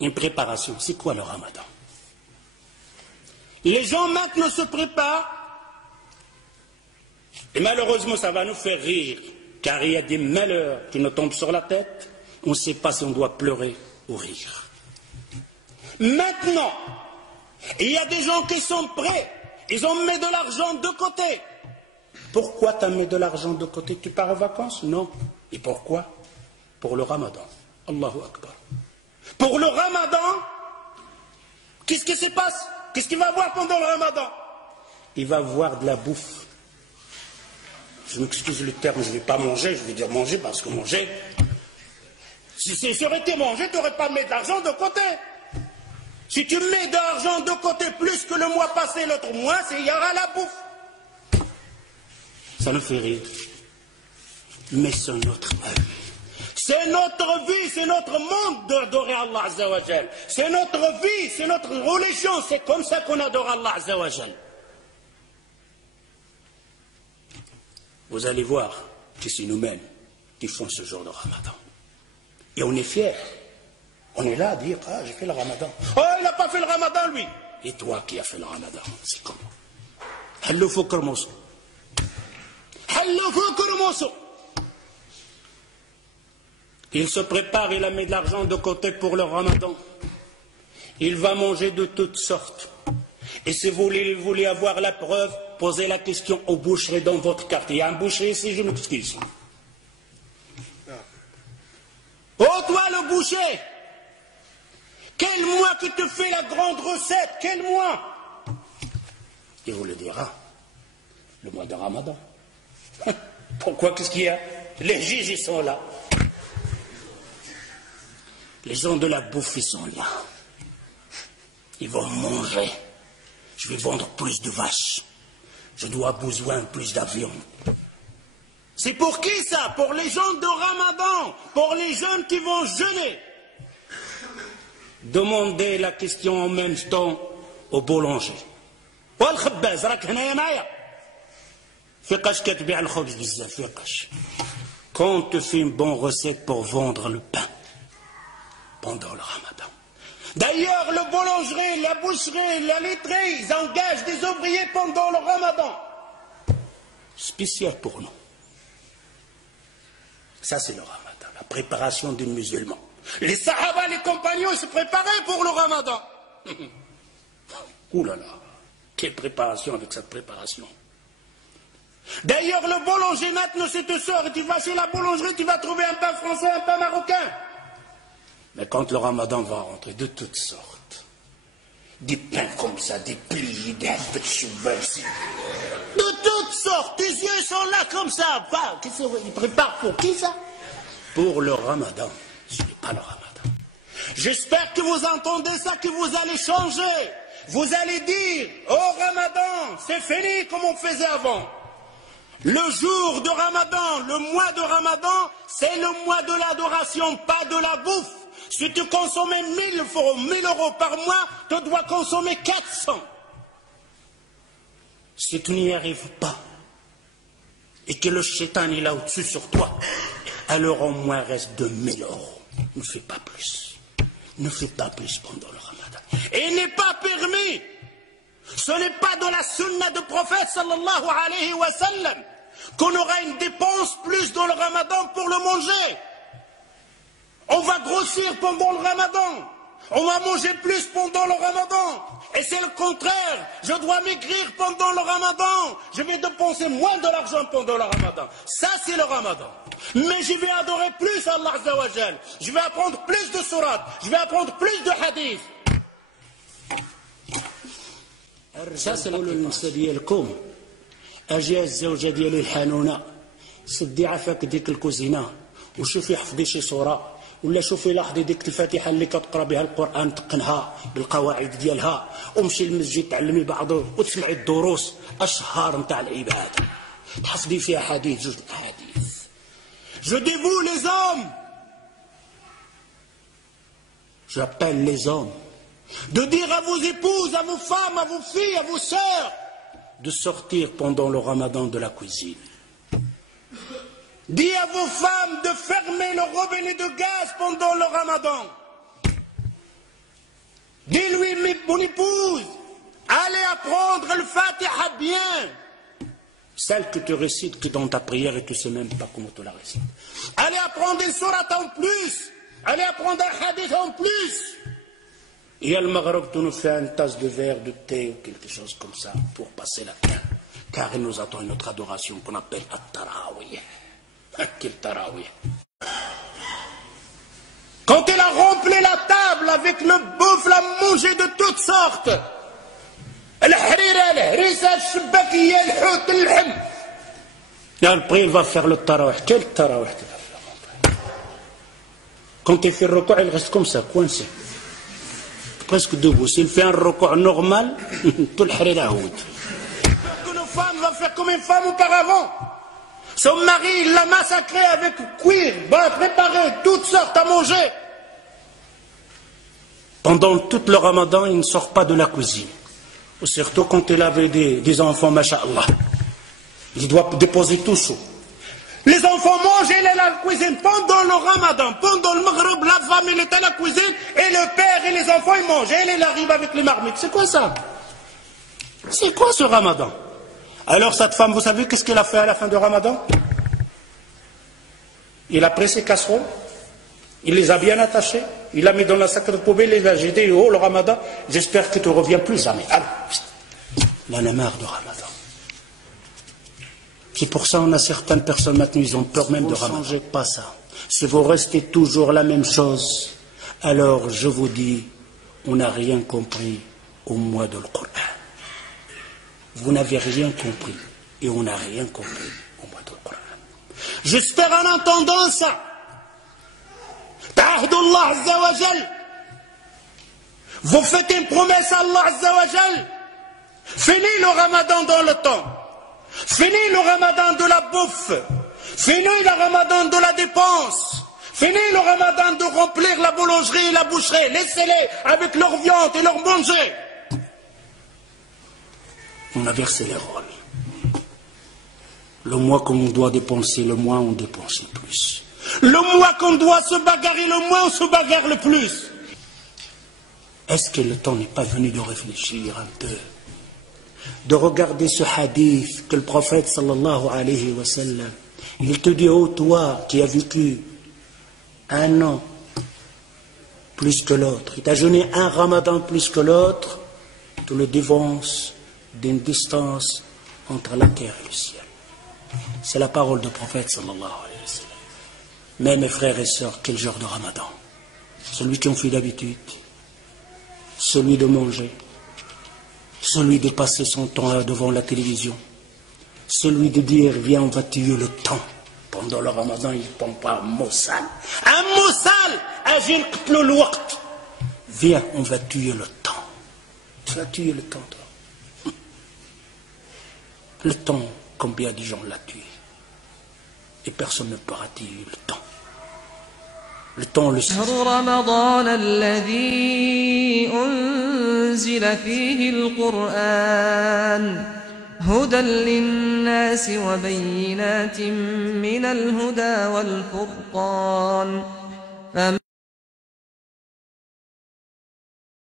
Une préparation. C'est quoi le ramadan? Les gens maintenant se préparent, et malheureusement ça va nous faire rire, car il y a des malheurs qui nous tombent sur la tête, on ne sait pas si on doit pleurer ou rire. Maintenant, il y a des gens qui sont prêts, ils ont mis de l'argent de côté. Pourquoi tu as mis de l'argent de côté? Tu pars en vacances? Non. Et pourquoi? Pour le ramadan. Allahu Akbar. Pour le ramadan, qu'est-ce qui se passe? Qu'est-ce qu'il va voir pendant le ramadan? Il va voir de la bouffe. Je m'excuse le terme, je ne vais pas manger, je vais dire manger parce que manger, si ça aurait été manger, tu n'aurais pas mis de l'argent de côté. Si tu mets de l'argent de côté plus que le mois passé, l'autre mois, il y aura la bouffe. Ça nous fait rire. Mais c'est notre âme. C'est notre vie, c'est notre monde d'adorer Allah Azza wa Jal. C'est notre vie, c'est notre religion, c'est comme ça qu'on adore Allah Azza wa Jal. Vous allez voir que c'est nous-mêmes qui font ce genre de ramadan. Et on est fiers. On est là à dire, ah, j'ai fait le ramadan. Oh, il n'a pas fait le ramadan, lui. Et toi qui as fait le ramadan, c'est comment? Hallo fukr mosso. Hallo fukr mosso. Il se prépare, il a mis de l'argent de côté pour le ramadan. Il va manger de toutes sortes. Et si vous voulez avoir la preuve, posez la question aux boucheries dans votre quartier. Il y a un boucher ici, je m'excuse. Oh, toi le boucher, quel mois que te fait la grande recette? Quel mois? Il vous le dira, le mois de ramadan. Pourquoi? Qu'est-ce qu'il y a? Les juges, ils sont là. Les gens de la bouffe, ils sont là. Ils vont manger. Je vais vendre plus de vaches. Je dois besoin plus d'avions. C'est pour qui ça? Pour les gens de Ramadan, pour les jeunes qui vont jeûner. Demandez la question en même temps au boulanger. Quand on te fait une bonne recette pour vendre le pain pendant le Ramadan. D'ailleurs, le boulanger, la boucherie, la laiterie, ils engagent des ouvriers pendant le Ramadan. Spécial pour nous. Ça, c'est le Ramadan, la préparation du musulman. Les Sahaba, les compagnons, ils se préparaient pour le Ramadan. Ouh là là, quelle préparation avec cette préparation. D'ailleurs, le boulanger, maintenant, c'est te sort et tu vas chez la boulangerie, tu vas trouver un pain français, un pain marocain. Mais quand le Ramadan va rentrer, de toutes sortes, des pains comme ça, des pliés, des cheval, de toutes sortes, tes yeux sont là comme ça. Ils préparent pour qui ça? Pour le Ramadan. Ce n'est pas le Ramadan. J'espère que vous entendez ça, que vous allez changer. Vous allez dire, oh Ramadan, c'est fini comme on faisait avant. Le jour de Ramadan, le mois de Ramadan, c'est le mois de l'adoration, pas de la bouffe. Si tu consommais 1000 euros par mois, tu dois consommer 400. Si tu n'y arrives pas, et que le shaitan est là au-dessus sur toi, alors au moins reste 2000 euros. Ne fais pas plus. Ne fais pas plus pendant le Ramadan. Et il n'est pas permis. Ce n'est pas de la sunna du prophète sallallahu alayhi wa sallam qu'on aura une dépense plus dans le Ramadan pour le manger. On va grossir pendant le Ramadan. On va manger plus pendant le Ramadan. Et c'est le contraire. Je dois maigrir pendant le Ramadan. Je vais dépenser moins de l'argent pendant le Ramadan. Ça, c'est le Ramadan. Mais je vais adorer plus Allah Azza wa Jal. Je vais apprendre plus de sourates. Je vais apprendre plus de hadiths. Ça, c'est النساء ديالكم. أجي الزوجة ديالي الحنونة. سدي عافاك ديك الكوزينة. وشوفي حفظي شي صورة. ولا شوفي لاحظي ديك الفاتحه اللي كتقرا بها القران تقنها بالقواعد ديالها ومشي للمسجد تعلمي بعضه وتسمعي الدروس اشهار نتاع العباده تحفظي فيها حديث جوج احاديث. Je dis vous les hommes, j'appelle les hommes, de dire à vos épouses, à vos femmes, à vos filles, à vos sœurs, de sortir pendant le Ramadan de la cuisine. Dis à vos femmes de fermer le robinet de gaz pendant le Ramadan. mon épouse, allez apprendre le Fatiha bien. Celle que tu récites que dans ta prière et tu ne sais même pas comment tu la récites. Allez apprendre une sourate en plus. Allez apprendre un hadith en plus. Et à le Maghreb, tu nous fais une tasse de verre, de thé ou quelque chose comme ça pour passer la terre. Car il nous attend une autre adoration qu'on appelle At-Tarawih. Quel Tarawih. Quand il a rempli la table avec le bouffe, la mangé de toutes sortes. Et après, il va faire le tarawih. Quel tarawih tu vas faire? Quand il fait le recours, il reste comme ça, coincé. Presque debout. S'il fait un recours normal, tout le harira houd. Que nos femmes vont faire comme une femme auparavant. Son mari, il l'a massacré avec cuir, préparé, toutes sortes à manger. Pendant tout le ramadan, il ne sort pas de la cuisine. Surtout quand il avait des enfants, masha'Allah. Il doit déposer tout chaud. Les enfants mangent, il est à la cuisine. Pendant le ramadan, pendant le maghreb, la femme, elle est à la cuisine, et le père et les enfants, ils mangent. Et elle arrive avec les marmites. C'est quoi ça? C'est quoi ce ramadan? Alors cette femme, vous savez qu'est-ce qu'elle a fait à la fin du ramadan? Il a pris ses casseroles, il les a bien attachées, il l'a mis dans la sac de poubelle, il a jeté, oh le ramadan, j'espère que tu ne reviens plus jamais. Alors, il en a marre du ramadan. C'est pour ça qu'on a certaines personnes maintenant, ils ont peur même de ramadan. Ne changez pas ça. Si vous restez toujours la même chose, alors je vous dis, on n'a rien compris au mois de Coran. Vous n'avez rien compris et on n'a rien compris au mois de Coran. J'espère en entendant ça. Ta'ahdullah Azza wa Jal. Vous faites une promesse à Allah Azza wa Jal. Fini le ramadan dans le temps. Fini le ramadan de la bouffe. Fini le ramadan de la dépense. Fini le ramadan de remplir la boulangerie et la boucherie. Laissez-les avec leur viande et leur manger. On a versé les rôles. Le mois qu'on doit dépenser, le mois on dépense le plus. Le mois qu'on doit se bagarrer, le mois on se bagarre le plus. Est-ce que le temps n'est pas venu de réfléchir un peu, de regarder ce hadith que le prophète sallallahu alayhi wa sallam, il te dit, oh toi qui as vécu un an plus que l'autre, il t'a jeûné un ramadan plus que l'autre, tu le dévances d'une distance entre la terre et le ciel. C'est la parole du prophète sallallahu alayhi wa sallam. Mais mes frères et sœurs, quel genre de ramadan? Celui qui en fait d'habitude, celui de manger, celui de passer son temps devant la télévision, celui de dire viens on va tuer le temps. Pendant le ramadan il ne prend pas un mot sale. Un mot sale, agir le waqt. Viens on va tuer le temps. Tu vas tuer le temps toi. Le temps, combien de gens l'a tué? Et personne ne pourra tuer le temps. Le temps le sait. رمضان الذي أنزل فيه القرآن هدى للناس وبينات من الهدى والفرقان